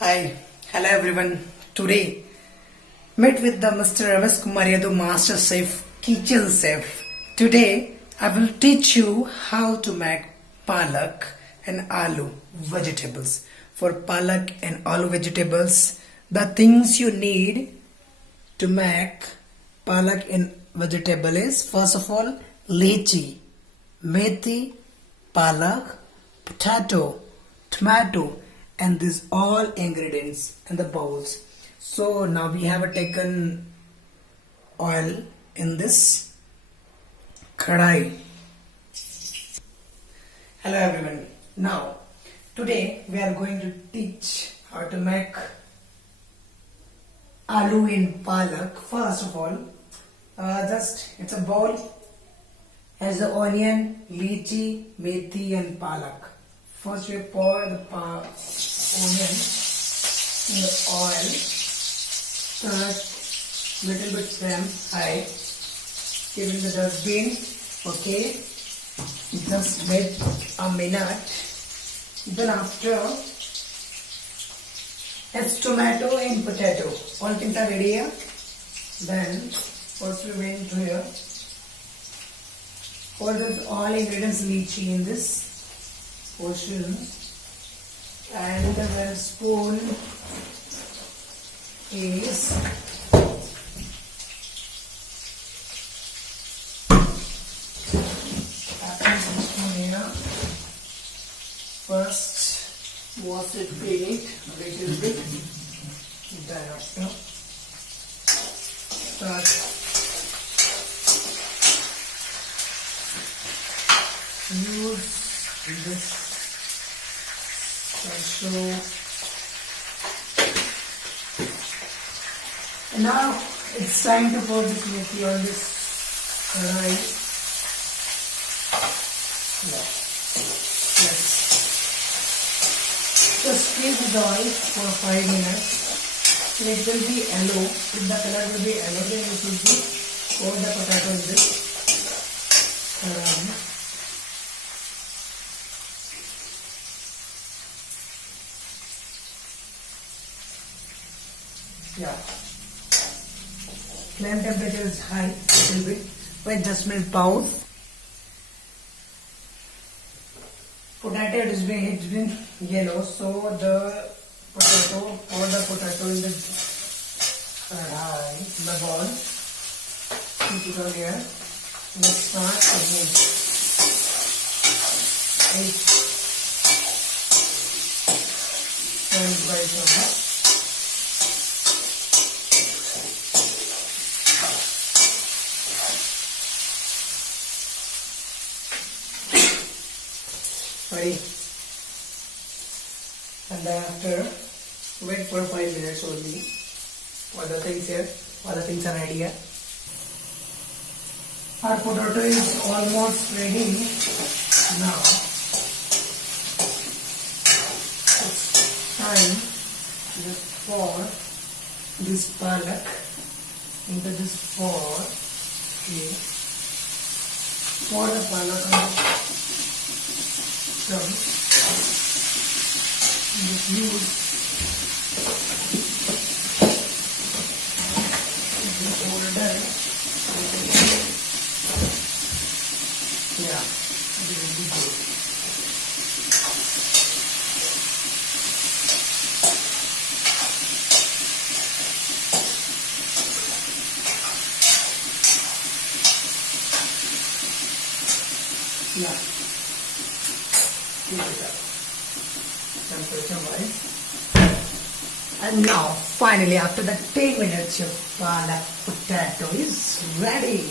Hi, hello everyone. Today, met with the Mr. MS Kumar Yadav Master Chef, Kitchen Chef. Today, I will teach you how to make palak and aloo vegetables. For palak and aloo vegetables, the things you need to make palak and vegetable is first of all lychee, methi, palak, potato, tomato, and these all ingredients in the bowls. So now we have taken oil in this kadai. Hello everyone. Now today we are going to teach how to make aloo in palak. First of all, just it's a bowl has the onion, lychee, methi and palak. First we pour the onion in the oil, start little bit flame high, keep in the dustbin, okay, just wait a minute. Then after, it's tomato and potato, all things are ready here. Then first we went here, pour this all ingredients lychee in this portion, and the spoon is first wash it bit a little bit, then after start use this also. And now it's time to pour this methi on this rice. Yes. Just squeeze the oil for 5 minutes. And it will be yellow. If the color will be yellow, then it will be pour the potato in this. Yeah, flame temperature is high, little bit. When just melt pause. Potato it's been yellow, so the potato in the bowl. Keep it on here. Let's start again. And by the ready, and then after wait for 5 minutes only. All the things here, all the things are ready here. Our potato is almost ready now. It's time to just pour this palak into this bowl. Okay. Pour the palak on the just use this holder. Yeah, it will be good. Yeah. Keep it up. Temperature wise. And now, finally, after the 10 minutes, your palak potato is ready.